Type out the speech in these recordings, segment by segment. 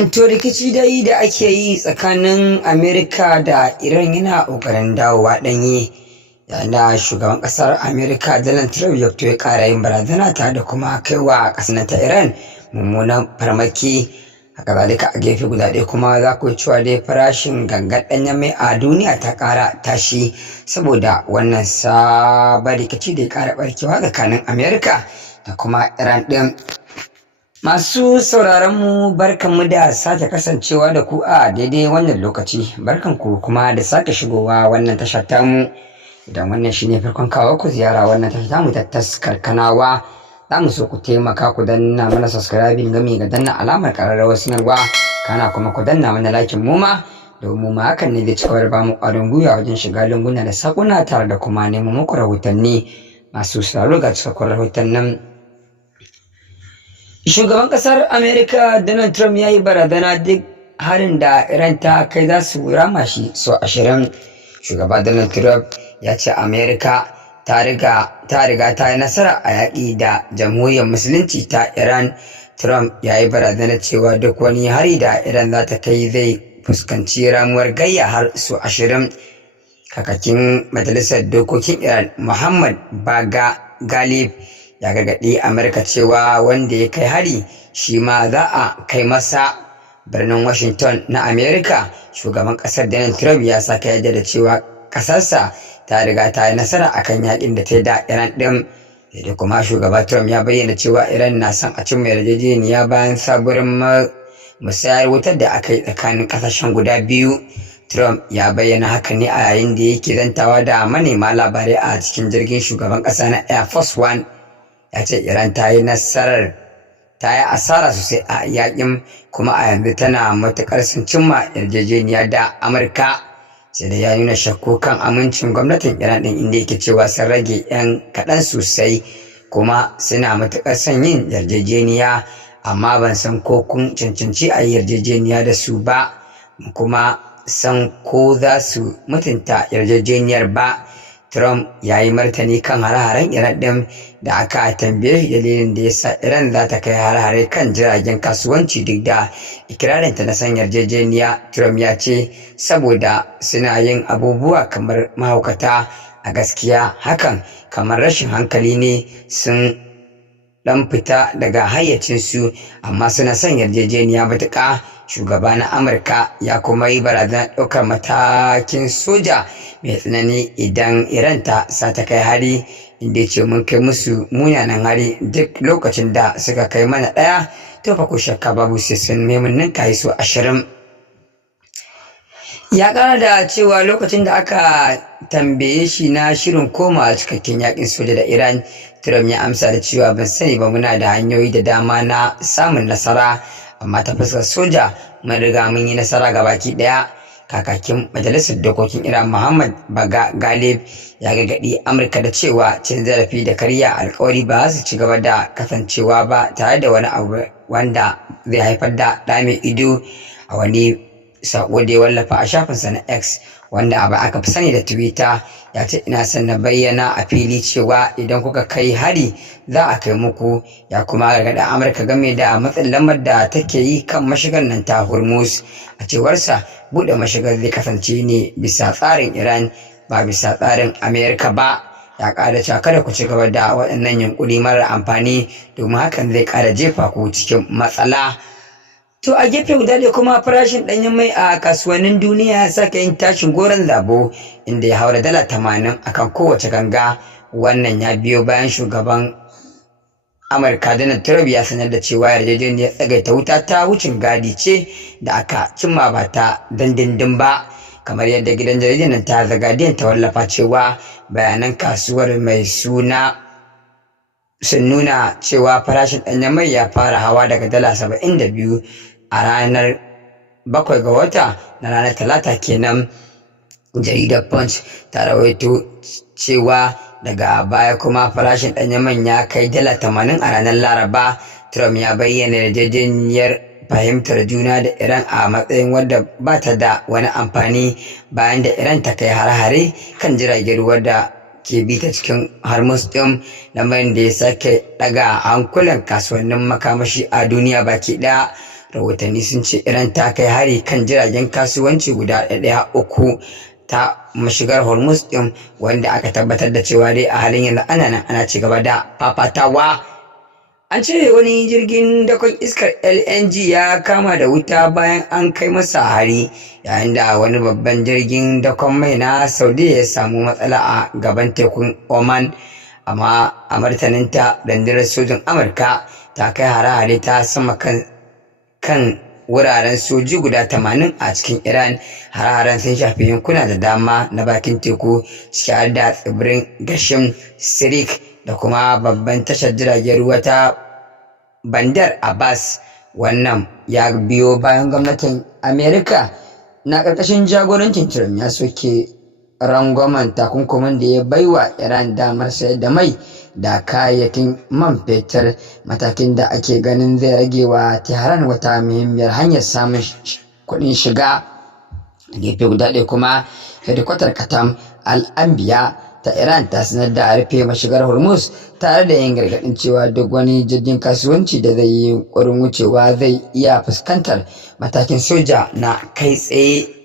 To rikici dai da ake yi tsakanin Amerika da Iran yana ƙoƙarin dawowa ɗanye, yayin da shugaban ƙasar Amerika Donald Trump ya fito ya ƙara yin barazana tare da kuma kaiwa ƙasar ta Iran mummunan farmaki. Haka zalika a gefe guda ɗaya kuma za ku cewa dai farashin gangar ɗanyen mai a duniya ta ƙara tashi saboda wannan sabon rikici da ya ƙara ɓarkewa tsakanin Amerika da kuma Iran ɗin. Masu sauraron mu barkanmu da sake kasancewa da ku a daidai wannan lokaci, barkanku kuma da sake shigowa wannan tashar tamu. Idan wannan shine farkon kawo ku ziyara wannan tashar tamu ta taskar Kanawa, za mu so ku taimaka ku danna mana subscribing gami ga danna alamar ƙararrawar sanarwa, kana kuma ku danna mana lakin mu ma domin ma hakan ne zai ci gaba da bamu ƙwarin gwiwa wajen shiga lunguna da sakuna tare da kuma neman muku rahotanni. Masu sauraro ga cikakkun rahotannin. Shugaban ƙasar Amerika Donald Trump ya yi barazana duk harin da Iran ta kai za su rama shi sau 20. Shugaba Donald Trump ya ce Amerika ta riga ta yi nasara a yaƙi da jamhuriyar musulunci ta Iran. Trump ya yi barazana cewa duk wani hari da Iran za ta kai zai fuskanci ramuwar gayya har sau 20. Kakakin Majalisar Dokokin Iran Muhammad Baga Galib ya gargaɗi Amurka cewa wanda ya kai hari shi ma za a kai masa. Birnin Washington na Amerika, shugaban ƙasar Donald Trump ya sake yadda da cewa ƙasarsa ta riga ta yi nasara akan yakin da ta yi da Iran ɗin. Da kuma shugaba Trump ya bayyana cewa Iran na son a cimma yarjejeniya bayan sabuwar musayar wutar da aka yi tsakanin ƙasashen guda biyu. Trump ya bayyana haka ne a yayin da yake zantawa da manema labarai a cikin jirgin shugaban ƙasa na Air Force One. Ya ce Iran ta yi asara sosai a yakin, kuma a yanzu tana matuƙar son cimma yarjejeniya da Amurka. Sai da ya nuna shakku kan amincin gwamnatin Iran ɗin, inda yake cewa sun rage 'yan kaɗan sosai kuma suna matuƙar son yin yarjejeniya, amma ban san ko kun cancanci a yi yarjejeniya da su ba, kuma san ko za su mutunta yarjejeniyar ba. Trump ya yi martani kan hare-haren Iran ɗin da aka tambaye dalilin da ya sa Iran za ta kai hare-hare kan jiragen kasuwanci duk da ikirarinta na son yarjejeniya. Trump ya ce saboda suna yin abubuwa kamar mahaukata, a gaskiya hakan kamar rashin hankali ne, sun ɗan fita daga hayyacinsu, amma suna son yarjejeniya matuƙa. Shugaba na Amurka ya kuma yi barazanar ɗaukar matakin soja mai tsanani idan Iran ta sa ta kai hari, inda ce mun kai musu munanan hari duk lokacin da suka kai mana ɗaya, to fa ko shakka babu sai sun neman ninka yi su 20. Ya ƙara da cewa lokacin da aka tambaye shi na shirin koma cikakken yakin soja da Iran, Trump ya amsa da cewa ban sani ba, muna da hanyoyi da dama na samun nasara, amma ta fuskar soja mun riga mun yi nasara ga baki ɗaya. Kakakin Majalisar Dokokin Iran Muhammad Baga Galib ya gargaɗi Amurka da cewa cin zarafi da karya alkawari ba su ci gaba da kasancewa ba tare da wani abu wanda zai haifar da ɗa mai ido. A wani sako da ya wallafa a shafinsa na X, wanda abu aka fi sani da Twitter, ya ce ina son na bayyana a fili cewa idan kuka kai hari za a kai muku. Ya kuma gargaɗa Amurka game da matsin lambar da take yi kan mashigar nan ta Hormuz. A cewarsa buɗe mashigar zai kasance ne bisa tsarin Iran, ba bisa tsarin Amerika ba. Ya ƙara cewa kada ku ci gaba da waɗannan yunƙuri marar amfani, domin hakan zai ƙara jefa ku cikin matsala. To a gefe guda da kuma farashin ɗanyen mai a kasuwannin duniya ya sake yin tashin goron zabo, inda ya haura dala 80 akan kowace ganga. Wannan ya biyo bayan shugaban Amurka Donald Trump ya sanar da cewa yarjejeniyar tsagaita wuta ta wucin gadi ce da aka cimma ba ta dindindin ba, kamar yadda gidan jaridar ta The Guardian ta wallafa cewa bayanan kasuwar mai suna sun nuna cewa farashin ɗanyen mai ya fara hawa daga dala 72 a ranar 7 ga wata na ranar Talata kenan. Jaridar Punch ta rawaito cewa daga baya kuma farashin ɗanyen man ya kai dala 80 a ranar Laraba. Trump ya bayyana yarjejeniyar fahimtar juna da Iran a matsayin wadda ba ta da wani amfani, bayan da Iran ta kai hare-hare kan jiragen ruwa da ke bi ta cikin Hormuz ɗin, lamarin da ya sake ɗaga hankulan kasuwannin makamashi a duniya baki ɗaya. rahotanni sun ce Iran ta kai hari kan jiragen kasuwanci guda uku ta mashigar Hormuz din, wanda aka tabbatar da cewa dai a halin yanzu ana ci gaba da fafatawa. An ce wani jirgin dakon iskar LNG ya kama da wuta bayan an kai masa hari, yayin da wani babban jirgin dakon mai na Saudi ya samu matsala a gaban tekun Oman. Amma a martaninta, rundunar sojin Amurka ta kai hare-hare ta sama kan wuraren soji guda 80 a cikin Iran. Hare-haren sun shafi yankuna da dama na bakin teku, ciki har da tsibirin Gashin Sirik da kuma babban tashar jiragen ruwa ta Bandar Abbas. Wannan ya biyo bayan gwamnatin Amerika na ƙarƙashin jagorancin Trump ya soke rangwamen takunkumin da ya baiwa Iran damar sayar da mai da kayayyakin man fetur, matakin da ake ganin zai rage wa Tehran wata muhimmiyar hanyar samun kuɗin shiga. Gefe guda ɗaya kuma, hedikwatar Qatam Al-Anbiya ta Iran ta sanar da rufe mashigar Hormuz, tare da yin gargaɗin cewa duk wani jirgin kasuwanci da zai yi yunƙurin wucewa zai iya fuskantar matakin soja na kai tsaye.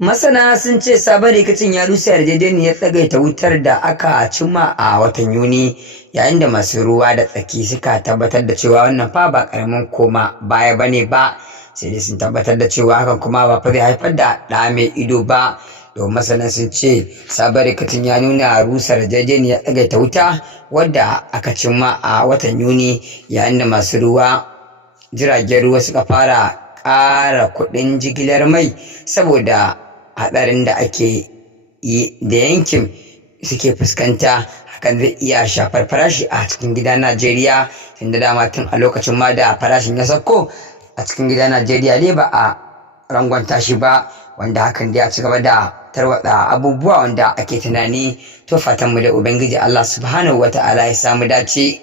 Masana sun ce sabon rikicin ya rusa yarjejeniyar tsagaita wutar da aka cimma a watan Yuni, yayin da masu ruwa da tsaki suka tabbatar da cewa wannan fa ba karamin koma baya bane ba, sai dai sun tabbatar da cewa hakan kuma ba fa zai haifar da ɗa mai ido ba. Domin masana sun ce sabon rikicin ya nuna rusa yarjejeniyar tsagaita wuta wadda aka cimma a watan Yuni, yayin da masu ruwa jiragen ruwa suka fara ƙara kuɗin jigilar mai saboda hadarin da ake yi da yankin suke fuskanta. Hakan zai iya shafar farashi a cikin gida Najeriya, tunda dama tun a lokacin ma da farashin ya sauko a cikin gida Najeriya ne ba a rangwanta shi ba, wanda hakan dai a ci gaba da tarwatsa abubuwa wanda ake tunani. To fatan mu da Ubangiji Allah subhanahu wata'ala ya samu dace.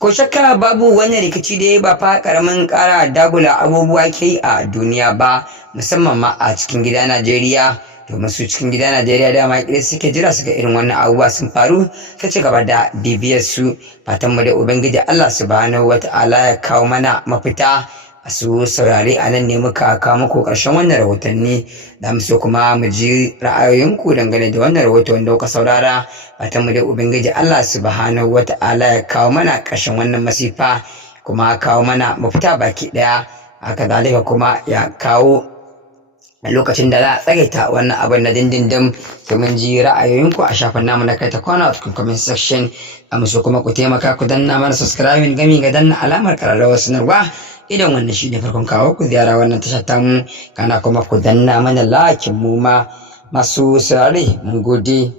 Ko shakka babu, wannan rikici dai ba fa karamin ƙara dagula abubuwa ke yi a duniya ba, musamman ma a cikin gida Najeriya. Domin su cikin gida Najeriya dama ƙiris suke jira suka irin wannan abubuwa sun faru, ta ci gaba da bibiyar su. Fatan mu da Ubangiji Allah subhanahu wata'ala ya kawo mana mafita. Masu saurare, a nan ne muka kawo muku ƙarshen wannan rahotanni. Da mu so kuma mu ji ra'ayoyinku dangane da wannan rahoto wanda kuka saurara. Fatan mu da Ubangiji Allah subhanahu wata'ala ya kawo mana ƙarshen wannan masifa, kuma kawo mana mafita baki ɗaya. Haka zalika kuma ya kawo lokacin da za a tsagaita wannan abin na dindindin. Domin ji ra'ayoyinku a shafin namu na Kai ta Kwana a cikin comment section. A mu so kuma ku taimaka ku danna mana subscribing gami ga danna alamar ƙararrawar sanarwa idan wannan shi ne farkon kawo ku ziyara wannan tashar tamu, kana kuma ku danna mana like mu ma. Masu saurare, mun gode.